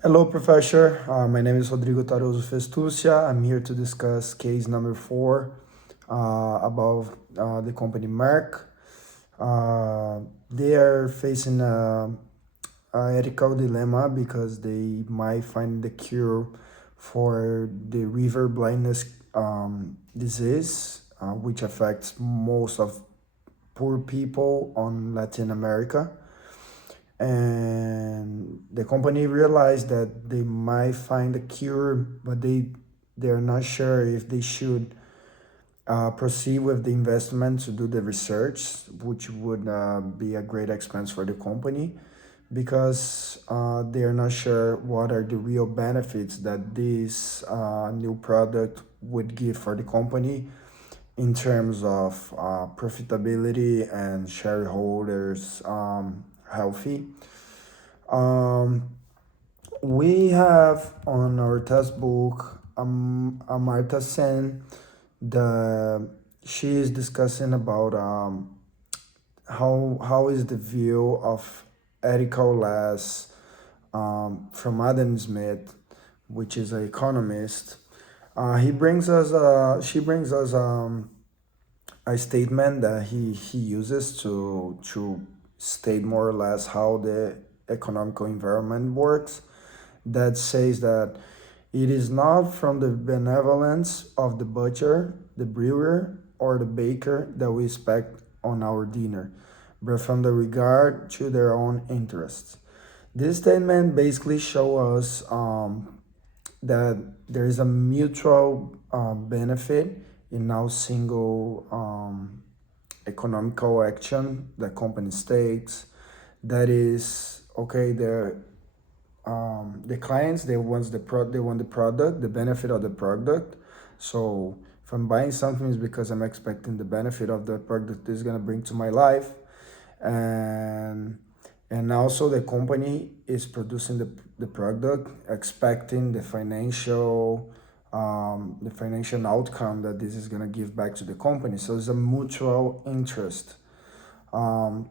Hello, Professor. My name is Rodrigo Taroso Festucia. I'm here to discuss case number 4 about the company Merck. They are facing a ethical dilemma because they might find the cure for the river blindness disease, which affects most of poor people on Latin America. And the company realized that they might find a cure, but they're not sure if they should proceed with the investment to do the research, which would be a great expense for the company, because they're not sure what are the real benefits that this new product would give for the company in terms of profitability and shareholders healthy. Um, we have on our test book Marta Sen. The She is discussing about how is the view of ethical loss from Adam Smith, which is an economist. She brings us a statement that he uses to state more or less how the economical environment works, that says that it is not from the benevolence of the butcher, the brewer, or the baker that we expect on our dinner, but from the regard to their own interests. This statement basically shows us that there is a mutual benefit in now single economical action that companies takes. That is okay. The clients, they want the product, the benefit of the product. So if I'm buying something, it's because I'm expecting the benefit of the product is gonna bring to my life, and also the company is producing the product expecting the financial outcome that this is gonna give back to the company. So it's a mutual interest. Um,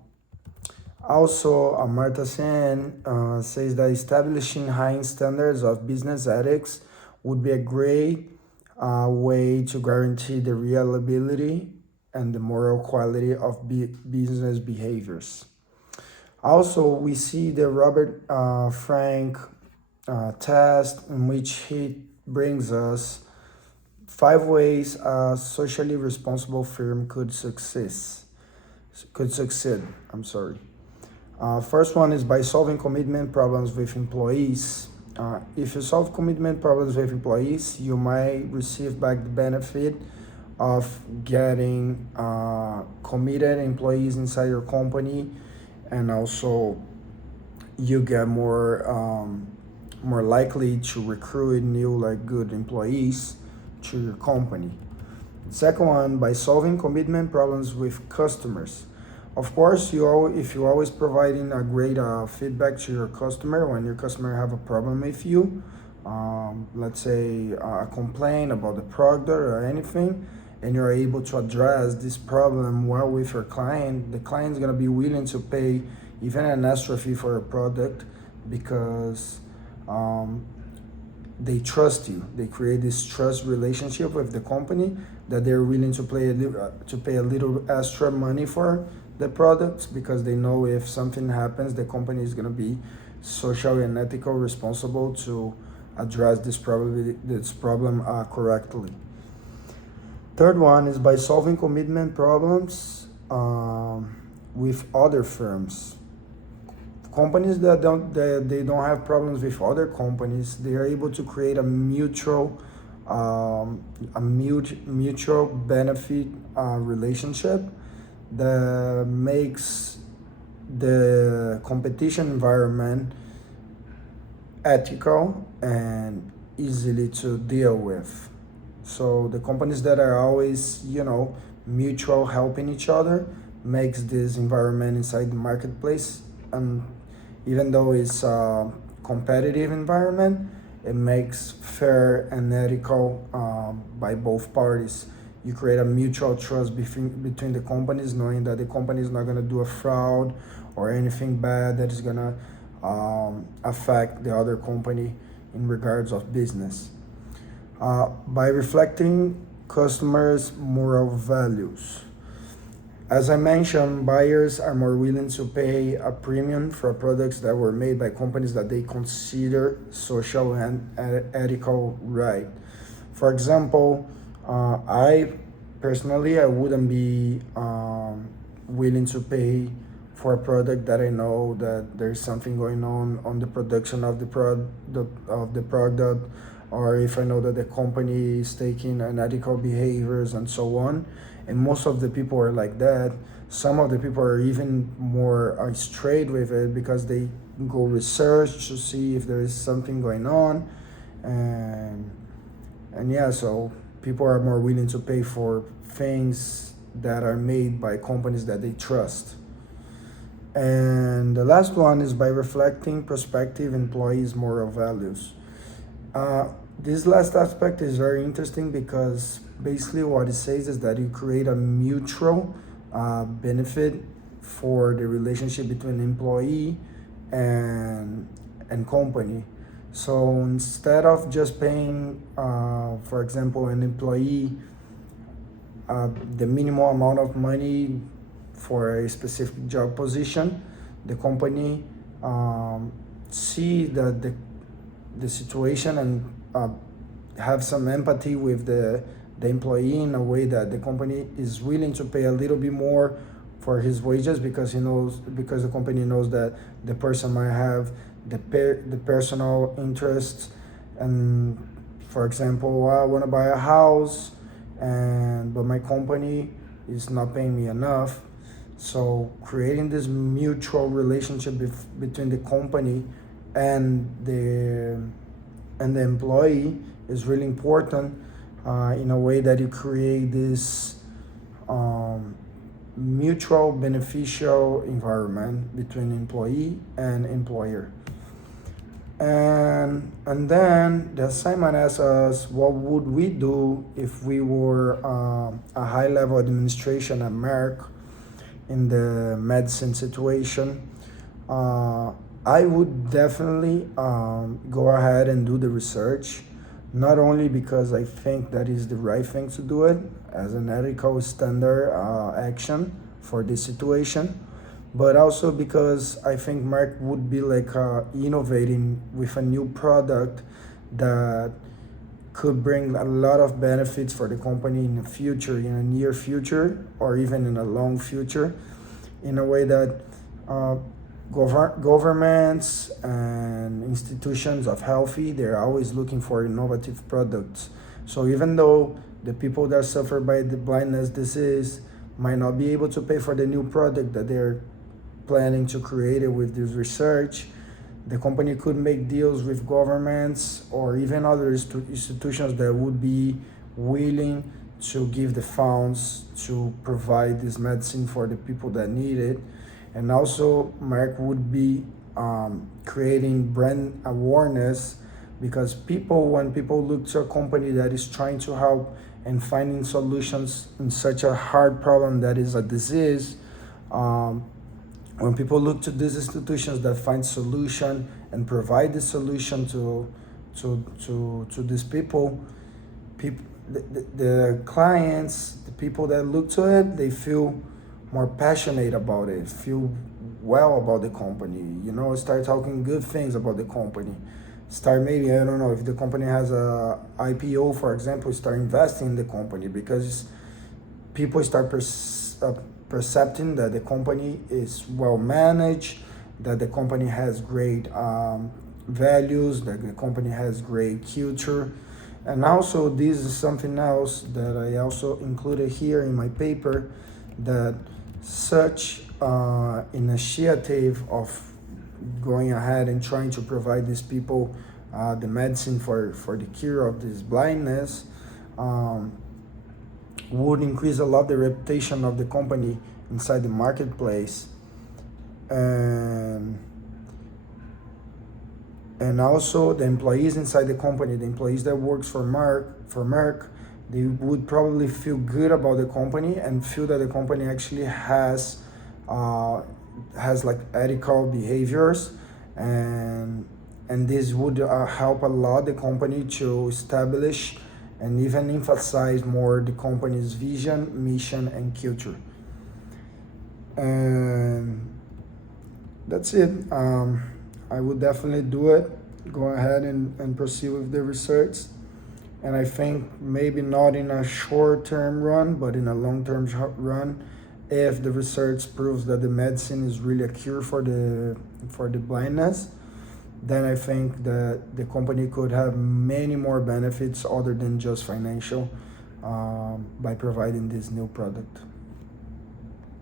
Also, Amartya Sen says that establishing high standards of business ethics would be a great way to guarantee the reliability and the moral quality of business behaviors. Also, we see the Robert Frank test, in which he brings us 5 ways a socially responsible firm could succeed. I'm sorry. First one is by solving commitment problems with employees. If you solve commitment problems with employees, you might receive back the benefit of getting committed employees inside your company, and also you get more likely to recruit new like good employees to your company. Second one, by solving commitment problems with customers. Of course, if you're always providing a great feedback to your customer when your customer have a problem with you, let's say a complaint about the product or anything, and you're able to address this problem well with your client, the client's gonna be willing to pay even an extra fee for a product, because um, they trust you. They create this trust relationship with the company, that they're willing to pay a little extra money for the products, because they know if something happens, the company is gonna be social and ethical responsible to address this problem correctly. Third one is by solving commitment problems with other firms. Companies they don't have problems with other companies, they are able to create a mutual benefit relationship that makes the competition environment ethical and easily to deal with. So the companies that are always, mutual helping each other makes this environment inside the marketplace, and even though it's a competitive environment, it makes fair and ethical by both parties. You create a mutual trust between the companies, knowing that the company is not going to do a fraud or anything bad that is going to affect the other company in regards of business. By reflecting customers' moral values. As I mentioned, buyers are more willing to pay a premium for products that were made by companies that they consider social and ethical right. For example, I personally I wouldn't be willing to pay for a product that I know that there's something going on the production of the product, or if I know that the company is taking unethical behaviors and so on. And most of the people are like that. Some of the people are even more straight with it because they go research to see if there is something going on, and yeah, so people are more willing to pay for things that are made by companies that they trust. And the last one is by reflecting prospective employees' moral values. This last aspect is very interesting because basically what it says is that you create a mutual benefit for the relationship between employee and company. So instead of just paying, for example, an employee the minimal amount of money for a specific job position, the company see the situation and have some empathy with the employee in a way that the company is willing to pay a little bit more for his wages because the company knows that the person might have the personal interests, and for example, I want to buy a house, and but my company is not paying me enough. So creating this mutual relationship between the company and the employee is really important, in a way that you create this mutual beneficial environment between employee and employer. And then the assignment asks us, what would we do if we were a high level administration at Merck in the medicine situation? I would definitely go ahead and do the research, not only because I think that is the right thing to do it as an ethical standard action for this situation, but also because I think Merck would be like innovating with a new product that could bring a lot of benefits for the company in the future, in a near future, or even in a long future, in a way that governments and institutions of healthy, they're always looking for innovative products. So even though the people that suffer by the blindness disease might not be able to pay for the new product that they're planning to create it with this research, the company could make deals with governments or even other institutions that would be willing to give the funds to provide this medicine for the people that need it. And also Merck would be creating brand awareness, because when people look to a company that is trying to help and finding solutions in such a hard problem that is a disease, when people look to these institutions that find solution and provide the solution to these people, the clients, the people that look to it, they feel more passionate about it, feel well about the company, start talking good things about the company. Start, maybe, I don't know, if the company has a IPO, for example, start investing in the company, because people start percepting that the company is well managed, that the company has great values, that the company has great culture. And also, this is something else that I also included here in my paper, that such initiative of going ahead and trying to provide these people the medicine for the cure of this blindness would increase a lot the reputation of the company inside the marketplace, and also the employees inside the company, the employees that works for Merck, they would probably feel good about the company and feel that the company actually has like ethical behaviors, and this would help a lot the company to establish and even emphasize more the company's vision, mission, and culture. And that's it. I would definitely do it. Go ahead and proceed with the research. And I think maybe not in a short-term run, but in a long-term run, if the research proves that the medicine is really a cure for the blindness, then I think that the company could have many more benefits other than just financial by providing this new product.